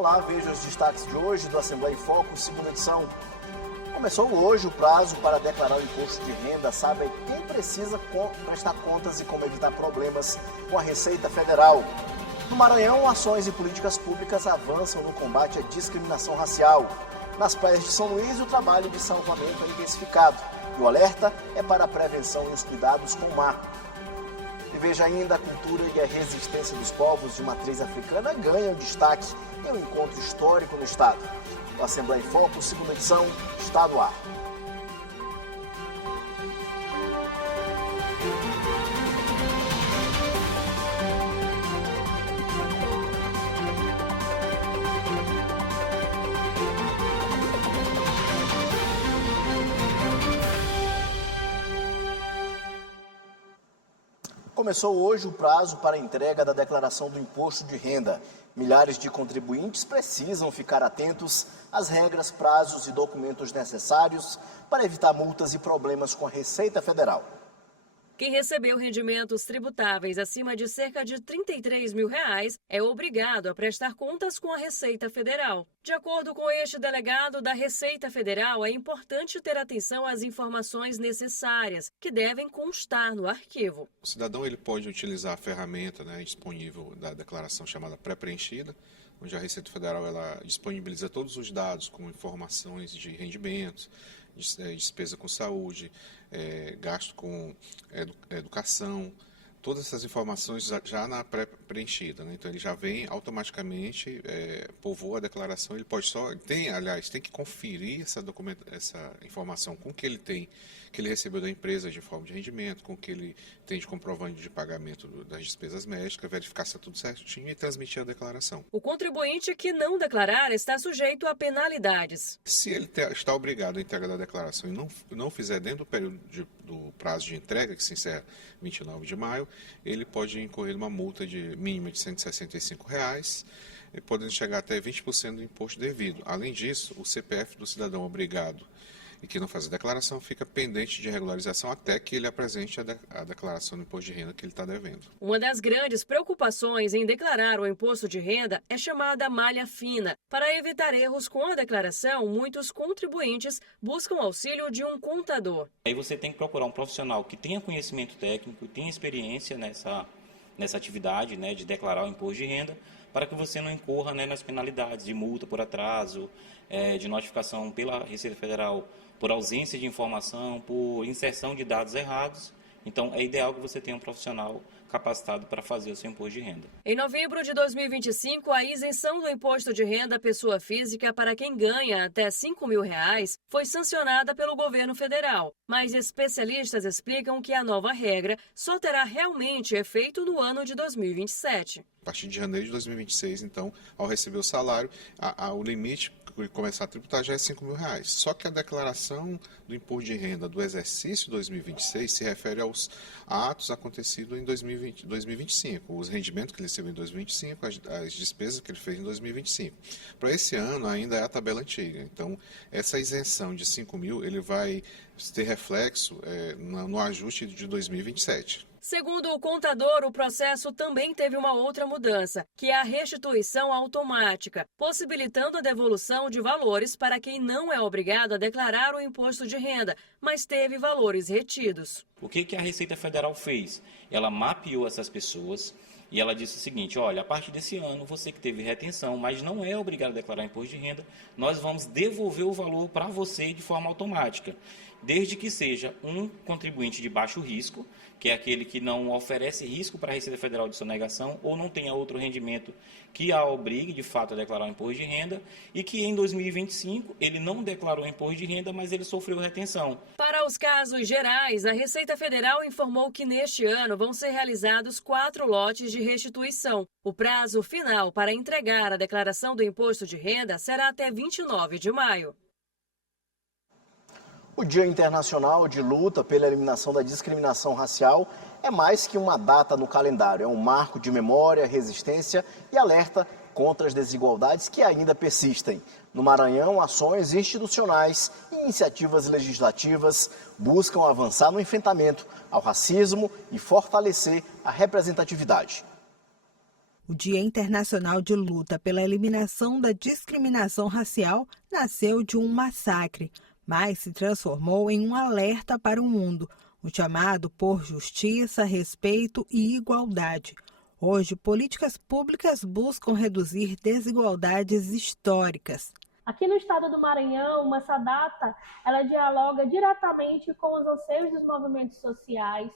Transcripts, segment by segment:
Olá, veja os destaques de hoje do Assembleia em Foco, segunda edição. Começou hoje o prazo para declarar o imposto de renda. Sabe quem precisa prestar contas e como evitar problemas com a Receita Federal. No Maranhão, ações e políticas públicas avançam no combate à discriminação racial. Nas praias de São Luís, o trabalho de salvamento é intensificado. E o alerta é para a prevenção e os cuidados com o mar. E veja ainda, a cultura e a resistência dos povos de matriz africana ganham destaque em um encontro histórico no Estado. O Assembleia em Foco, segunda edição, está no ar. Começou hoje o prazo para a entrega da declaração do imposto de renda. Milhares de contribuintes precisam ficar atentos às regras, prazos e documentos necessários para evitar multas e problemas com a Receita Federal. Quem recebeu rendimentos tributáveis acima de cerca de R$ 33 mil é obrigado a prestar contas com a Receita Federal. De acordo com este delegado da Receita Federal, é importante ter atenção às informações necessárias, que devem constar no arquivo. O cidadão ele pode utilizar a ferramenta disponível da declaração chamada pré-preenchida, onde a Receita Federal ela disponibiliza todos os dados, como informações de rendimentos, despesa com saúde, gasto com educação, todas essas informações já na pré-preenchida, né? Então ele já vem automaticamente, povoa a declaração, ele pode tem que conferir essa informação com que ele recebeu da empresa de forma de rendimento, com que ele tem de comprovante de pagamento das despesas médicas, verificar se está tudo certinho e transmitir a declaração. O contribuinte que não declarar está sujeito a penalidades. Se ele está obrigado a entrega da declaração e não fizer dentro do período do prazo de entrega, que se encerra 29 de maio, ele pode incorrer uma multa mínima de R$ 165, podendo chegar até 20% do imposto devido. Além disso, o CPF do cidadão obrigado e que não faz a declaração fica pendente de regularização até que ele apresente a declaração do imposto de renda que ele está devendo. Uma das grandes preocupações em declarar o imposto de renda é chamada malha fina. Para evitar erros com a declaração, muitos contribuintes buscam auxílio de um contador. Aí você tem que procurar um profissional que tenha conhecimento técnico, tenha experiência nessa atividade, de declarar o imposto de renda, para que você não incorra nas penalidades de multa por atraso, de notificação pela Receita Federal por ausência de informação, por inserção de dados errados. Então, é ideal que você tenha um profissional capacitado para fazer o seu imposto de renda. Em novembro de 2025, a isenção do imposto de renda à pessoa física para quem ganha até R$ 5 mil foi sancionada pelo governo federal. Mas especialistas explicam que a nova regra só terá realmente efeito no ano de 2027. A partir de janeiro de 2026, então, ao receber o salário, o limite que começar a tributar já é R$ 5 mil. Só que a declaração do imposto de renda do exercício 2026 se refere aos atos acontecidos em 2025, os rendimentos que ele recebeu em 2025, as despesas que ele fez em 2025. Para esse ano ainda é a tabela antiga. Então, essa isenção de 5 mil ele vai ter reflexo no ajuste de 2027. Segundo o contador, o processo também teve uma outra mudança, que é a restituição automática, possibilitando a devolução de valores para quem não é obrigado a declarar o imposto de renda, mas teve valores retidos. O que a Receita Federal fez? Ela mapeou essas pessoas e ela disse o seguinte: olha, a partir desse ano, você que teve retenção, mas não é obrigado a declarar imposto de renda, nós vamos devolver o valor para você de forma automática, desde que seja um contribuinte de baixo risco, que é aquele que não oferece risco para a Receita Federal de sonegação ou não tenha outro rendimento que a obrigue, de fato, a declarar o imposto de renda, e que em 2025 ele não declarou imposto de renda, mas ele sofreu retenção. Para os casos gerais, a Receita Federal informou que neste ano vão ser realizados 4 lotes de restituição. O prazo final para entregar a declaração do imposto de renda será até 29 de maio. O Dia Internacional de Luta pela Eliminação da Discriminação Racial é mais que uma data no calendário, é um marco de memória, resistência e alerta contra as desigualdades que ainda persistem. No Maranhão, ações institucionais e iniciativas legislativas buscam avançar no enfrentamento ao racismo e fortalecer a representatividade. O Dia Internacional de Luta pela Eliminação da Discriminação Racial nasceu de um massacre, mas se transformou em um alerta para o mundo, um chamado por justiça, respeito e igualdade. Hoje, políticas públicas buscam reduzir desigualdades históricas. Aqui no estado do Maranhão, essa data ela dialoga diretamente com os anseios dos movimentos sociais,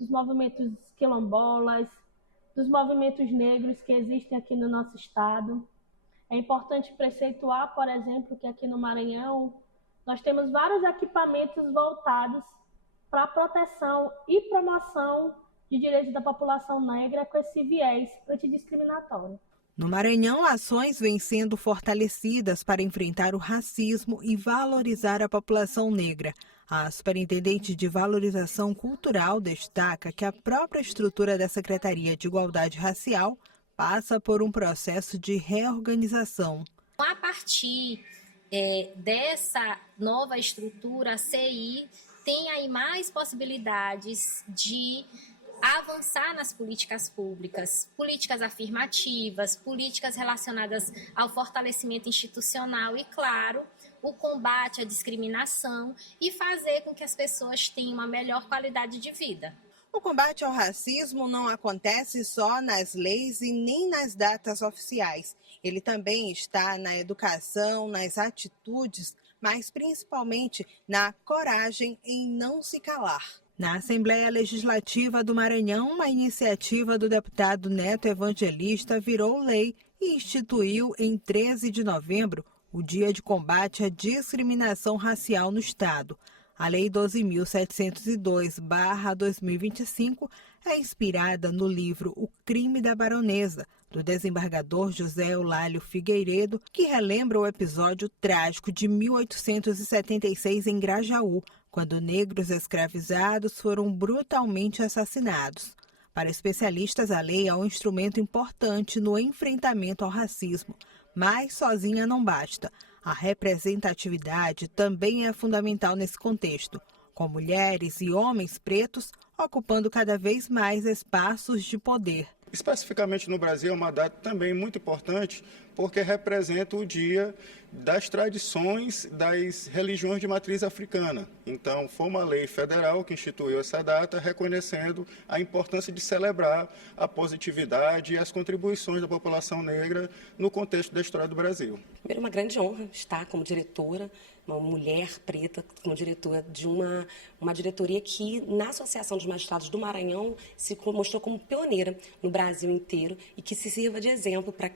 dos movimentos quilombolas, dos movimentos negros que existem aqui no nosso estado. É importante preceituar, por exemplo, que aqui no Maranhão nós temos vários equipamentos voltados para a proteção e promoção de direitos da população negra com esse viés antidiscriminatório. No Maranhão, ações vêm sendo fortalecidas para enfrentar o racismo e valorizar a população negra. A Superintendente de Valorização Cultural destaca que a própria estrutura da Secretaria de Igualdade Racial passa por um processo de reorganização. A partir dessa nova estrutura, a CI tem aí mais possibilidades de avançar nas políticas públicas, políticas afirmativas, políticas relacionadas ao fortalecimento institucional e, claro, o combate à discriminação e fazer com que as pessoas tenham uma melhor qualidade de vida. O combate ao racismo não acontece só nas leis e nem nas datas oficiais. Ele também está na educação, nas atitudes, mas principalmente na coragem em não se calar. Na Assembleia Legislativa do Maranhão, uma iniciativa do deputado Neto Evangelista virou lei e instituiu em 13 de novembro o Dia de Combate à Discriminação Racial no Estado. A Lei 12.702/2025 é inspirada no livro O Crime da Baronesa, do desembargador José Eulálio Figueiredo, que relembra o episódio trágico de 1876 em Grajaú, quando negros escravizados foram brutalmente assassinados. Para especialistas, a lei é um instrumento importante no enfrentamento ao racismo, mas sozinha não basta. A representatividade também é fundamental nesse contexto, com mulheres e homens pretos ocupando cada vez mais espaços de poder. Especificamente no Brasil, é uma data também muito importante porque representa o dia das tradições das religiões de matriz africana. Então, foi uma lei federal que instituiu essa data, reconhecendo a importância de celebrar a positividade e as contribuições da população negra no contexto da história do Brasil. Primeiro, uma grande honra estar como diretora, uma mulher preta como diretora de uma diretoria que, na Associação dos Magistrados do Maranhão, se mostrou como pioneira no Brasil inteiro e que se sirva de exemplo para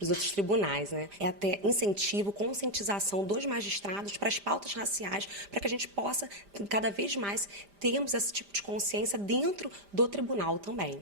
os outros tribunais, né? É até incentivo, conscientização dos magistrados para as pautas raciais, para que a gente possa, cada vez mais, termos esse tipo de consciência dentro do tribunal também.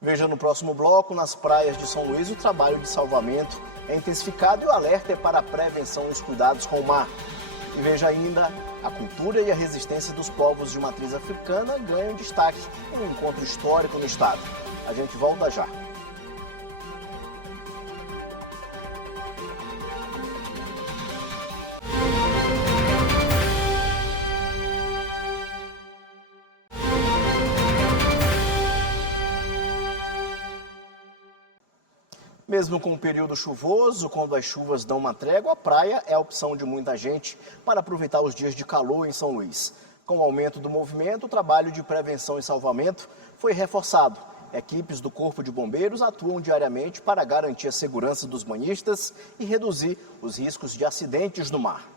Veja no próximo bloco, nas praias de São Luís, o trabalho de salvamento é intensificado e o alerta é para a prevenção e os cuidados com o mar. E veja ainda, a cultura e a resistência dos povos de matriz africana ganham destaque em um encontro histórico no estado. A gente volta já. Mesmo com o período chuvoso, quando as chuvas dão uma trégua, a praia é a opção de muita gente para aproveitar os dias de calor em São Luís. Com o aumento do movimento, o trabalho de prevenção e salvamento foi reforçado. Equipes do Corpo de Bombeiros atuam diariamente para garantir a segurança dos banhistas e reduzir os riscos de acidentes no mar.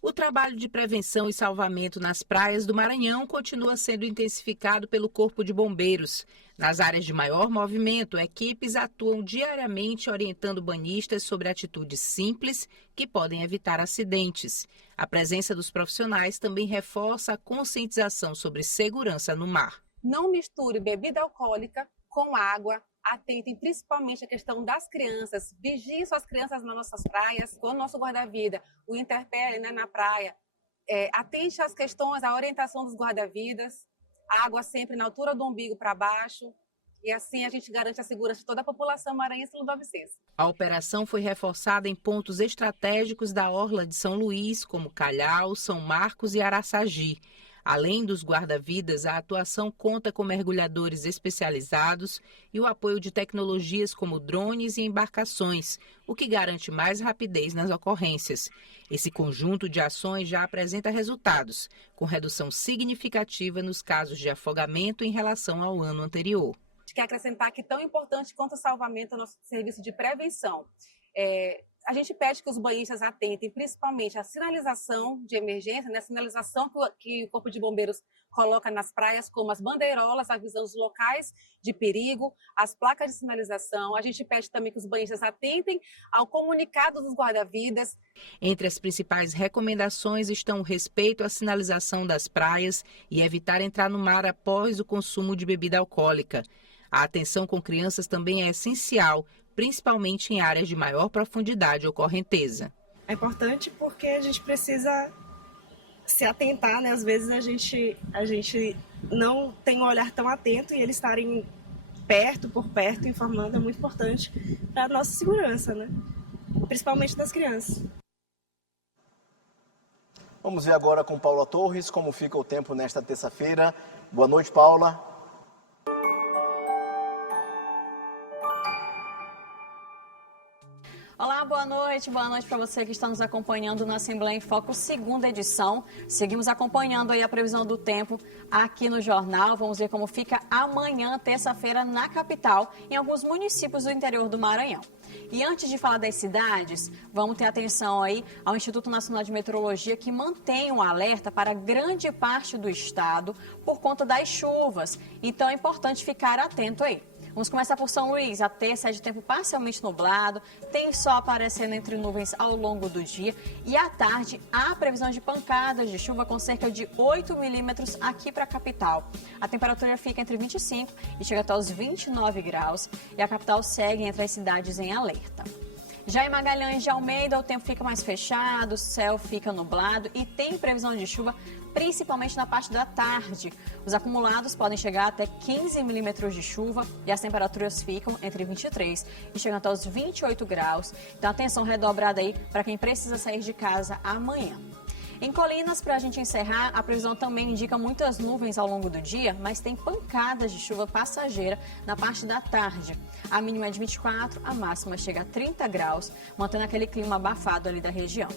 O trabalho de prevenção e salvamento nas praias do Maranhão continua sendo intensificado pelo Corpo de Bombeiros. Nas áreas de maior movimento, equipes atuam diariamente orientando banhistas sobre atitudes simples que podem evitar acidentes. A presença dos profissionais também reforça a conscientização sobre segurança no mar. Não misture bebida alcoólica com água. Atentem principalmente à questão das crianças, vigiem suas crianças nas nossas praias, com o nosso guarda-vida, o interpele, né, na praia. Atente às questões, à orientação dos guarda-vidas, água sempre na altura do umbigo para baixo, e assim a gente garante a segurança de toda a população maranhense e ludovicense. A operação foi reforçada em pontos estratégicos da orla de São Luís, como Calhau, São Marcos e Araçagi. Além dos guarda-vidas, a atuação conta com mergulhadores especializados e o apoio de tecnologias como drones e embarcações, o que garante mais rapidez nas ocorrências. Esse conjunto de ações já apresenta resultados, com redução significativa nos casos de afogamento em relação ao ano anterior. A gente quer acrescentar que tão importante quanto o salvamento é o nosso serviço de prevenção. A gente pede que os banhistas atentem principalmente à sinalização de emergência, né? A sinalização que o Corpo de Bombeiros coloca nas praias, como as bandeirolas avisando os locais de perigo, as placas de sinalização. A gente pede também que os banhistas atentem ao comunicado dos guarda-vidas. Entre as principais recomendações estão o respeito à sinalização das praias e evitar entrar no mar após o consumo de bebida alcoólica. A atenção com crianças também é essencial, principalmente em áreas de maior profundidade ou correnteza. É importante porque a gente precisa se atentar, né? Às vezes a gente não tem um olhar tão atento e eles estarem por perto, informando, é muito importante para a nossa segurança, né? Principalmente das crianças. Vamos ver agora com Paula Torres como fica o tempo nesta terça-feira. Boa noite, Paula. Olá, boa noite para você que está nos acompanhando na Assembleia em Foco, segunda edição. Seguimos acompanhando aí a previsão do tempo aqui no jornal. Vamos ver como fica amanhã, terça-feira, na capital, em alguns municípios do interior do Maranhão. E antes de falar das cidades, vamos ter atenção aí ao Instituto Nacional de Meteorologia, que mantém um alerta para grande parte do estado por conta das chuvas. Então é importante ficar atento aí. Vamos começar por São Luís. A terça é de tempo parcialmente nublado, tem sol aparecendo entre nuvens ao longo do dia e à tarde há previsão de pancadas de chuva com cerca de 8 milímetros aqui para a capital. A temperatura fica entre 25 e chega até os 29 graus e a capital segue entre as cidades em alerta. Já em Magalhães de Almeida, o tempo fica mais fechado, o céu fica nublado e tem previsão de chuva principalmente na parte da tarde. Os acumulados podem chegar até 15 milímetros de chuva e as temperaturas ficam entre 23 e chegam até os 28 graus. Então, atenção redobrada aí para quem precisa sair de casa amanhã. Em Colinas, para a gente encerrar, a previsão também indica muitas nuvens ao longo do dia, mas tem pancadas de chuva passageira na parte da tarde. A mínima é de 24, a máxima chega a 30 graus, mantendo aquele clima abafado ali da região.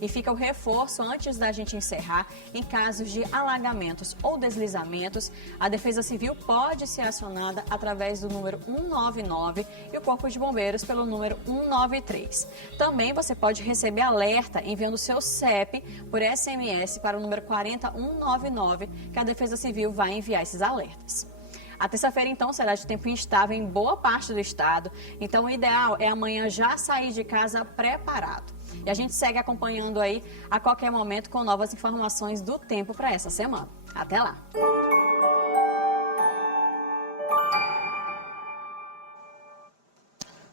E fica o reforço, antes da gente encerrar, em casos de alagamentos ou deslizamentos, a Defesa Civil pode ser acionada através do número 199 e o Corpo de Bombeiros pelo número 193. Também você pode receber alerta enviando seu CEP por SMS para o número 40199, que a Defesa Civil vai enviar esses alertas. A terça-feira, então, será de tempo instável em boa parte do estado, então o ideal é amanhã já sair de casa preparado. E a gente segue acompanhando aí a qualquer momento com novas informações do tempo para essa semana. Até lá!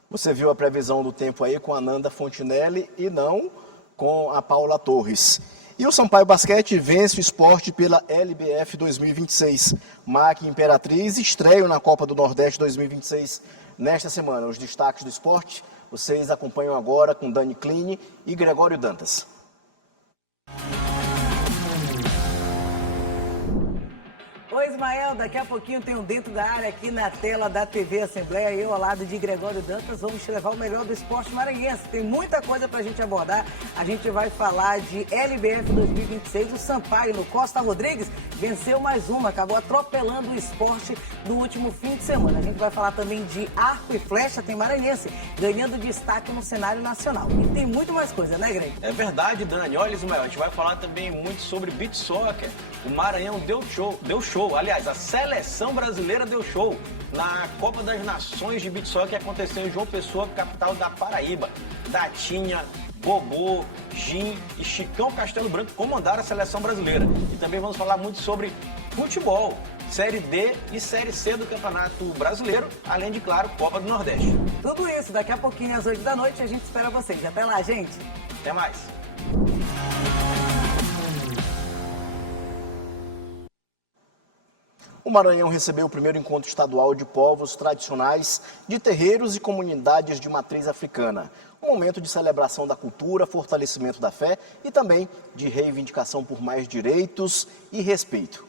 Você viu a previsão do tempo aí com a Nanda Fontinelli e não com a Paula Torres. E o Sampaio Basquete vence o esporte pela LBF 2026. MAC e Imperatriz estreiam na Copa do Nordeste 2026 nesta semana. Os destaques do esporte vocês acompanham agora com Dani Kline e Gregório Dantas. Oi, Ismael, daqui a pouquinho tem um Dentro da Área aqui na tela da TV Assembleia. Eu, ao lado de Gregório Dantas, vamos te levar o melhor do esporte maranhense. Tem muita coisa pra gente abordar. A gente vai falar de LBF 2026. O Sampaio, no Costa Rodrigues, venceu mais uma, acabou atropelando o esporte no último fim de semana. A gente vai falar também de arco e flecha, tem maranhense ganhando destaque no cenário nacional. E tem muito mais coisa, né, Greg? É verdade, Dani. Olha, Ismael, a gente vai falar também muito sobre beach soccer. O Maranhão deu show. Aliás, a seleção brasileira deu show na Copa das Nações de Beach Soccer que aconteceu em João Pessoa, capital da Paraíba. Datinha, Bobô, Jim e Chicão Castelo Branco comandaram a seleção brasileira. E também vamos falar muito sobre futebol, Série D e Série C do Campeonato Brasileiro, além de, claro, Copa do Nordeste. Tudo isso daqui a pouquinho, às 8 da noite, a gente espera vocês. Até lá, gente! Até mais! O Maranhão recebeu o primeiro encontro estadual de povos tradicionais de terreiros e comunidades de matriz africana. Um momento de celebração da cultura, fortalecimento da fé e também de reivindicação por mais direitos e respeito.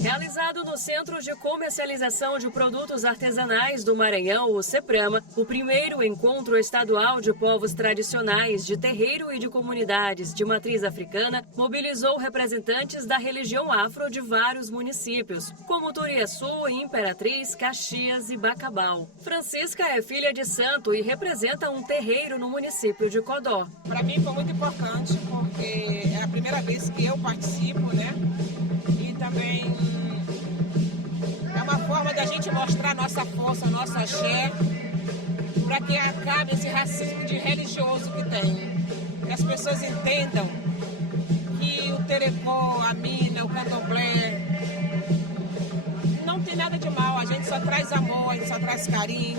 Realizado no Centro de Comercialização de Produtos Artesanais do Maranhão, o CEPRAMA, o primeiro encontro estadual de povos tradicionais de terreiro e de comunidades de matriz africana mobilizou representantes da religião afro de vários municípios, como Turiaçu, Imperatriz, Caxias e Bacabal. Francisca é filha de santo e representa um terreiro no município de Codó. Para mim foi muito importante porque é a primeira vez que eu participo, né? E também é uma forma da gente mostrar nossa força, nosso axé, para que acabe esse racismo de religioso que tem. Que as pessoas entendam que o terecô, a mina, o candomblé, não tem nada de mal. A gente só traz amor, a gente só traz carinho,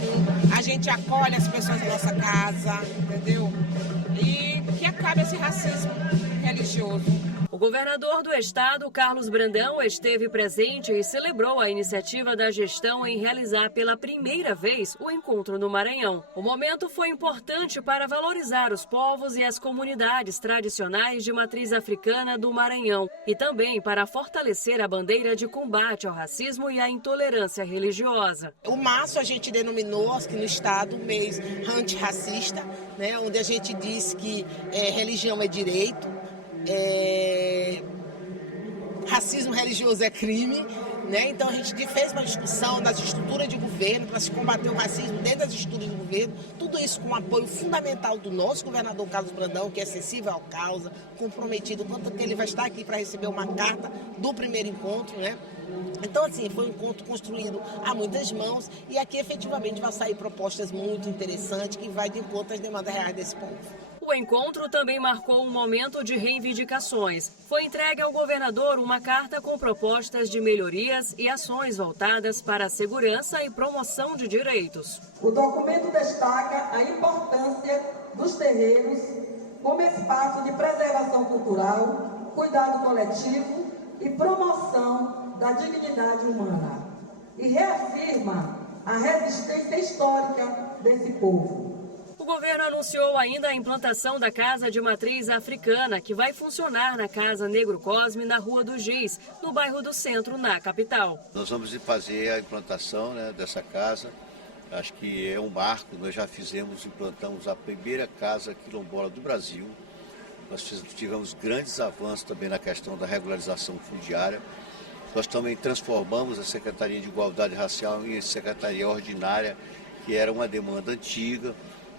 a gente acolhe as pessoas na nossa casa, entendeu? E que acabe esse racismo religioso. O governador do estado, Carlos Brandão, esteve presente e celebrou a iniciativa da gestão em realizar pela primeira vez o encontro no Maranhão. O momento foi importante para valorizar os povos e as comunidades tradicionais de matriz africana do Maranhão e também para fortalecer a bandeira de combate ao racismo e à intolerância religiosa. O março a gente denominou aqui no estado o mês antirracista, né, onde a gente diz que religião é direito. Racismo religioso é crime, né? Então a gente fez uma discussão das estruturas de governo para se combater o racismo dentro das estruturas de governo, tudo isso com o apoio fundamental do nosso governador Carlos Brandão, que é sensível à causa, comprometido, quanto que ele vai estar aqui para receber uma carta do primeiro encontro, né? Então, assim, foi um encontro construído a muitas mãos e aqui efetivamente vai sair propostas muito interessantes que vai de encontro às demandas reais desse povo. O encontro também marcou um momento de reivindicações. Foi entregue ao governador uma carta com propostas de melhorias e ações voltadas para a segurança e promoção de direitos. O documento destaca a importância dos terreiros como espaço de preservação cultural, cuidado coletivo e promoção da dignidade humana. E reafirma a resistência histórica desse povo. O governo anunciou ainda a implantação da Casa de Matriz Africana, que vai funcionar na Casa Negro Cosme, na Rua do Giz, no bairro do Centro, na capital. Nós vamos fazer a implantação, né, dessa casa. Acho que é um marco. Nós já implantamos a primeira casa quilombola do Brasil. Nós tivemos grandes avanços também na questão da regularização fundiária. Nós também transformamos a Secretaria de Igualdade Racial em Secretaria Ordinária, que era uma demanda antiga.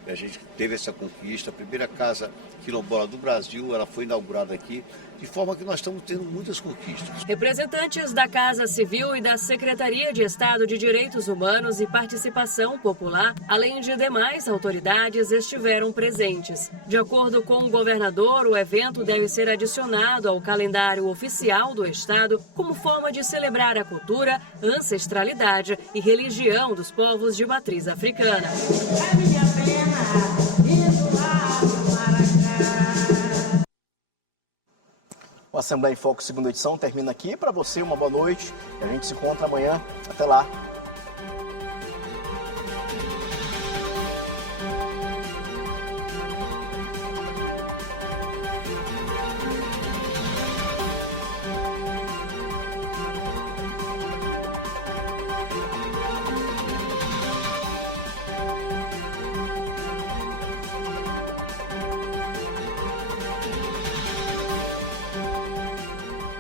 A gente teve essa conquista, a primeira casa quilombola do Brasil, ela foi inaugurada aqui, de forma que nós estamos tendo muitas conquistas. Representantes da Casa Civil e da Secretaria de Estado de Direitos Humanos e Participação Popular, além de demais autoridades, estiveram presentes. De acordo com o governador, o evento deve ser adicionado ao calendário oficial do Estado como forma de celebrar a cultura, ancestralidade e religião dos povos de matriz africana. O Assembleia em Foco, segunda edição, termina aqui. Para você, uma boa noite. A gente se encontra amanhã. Até lá.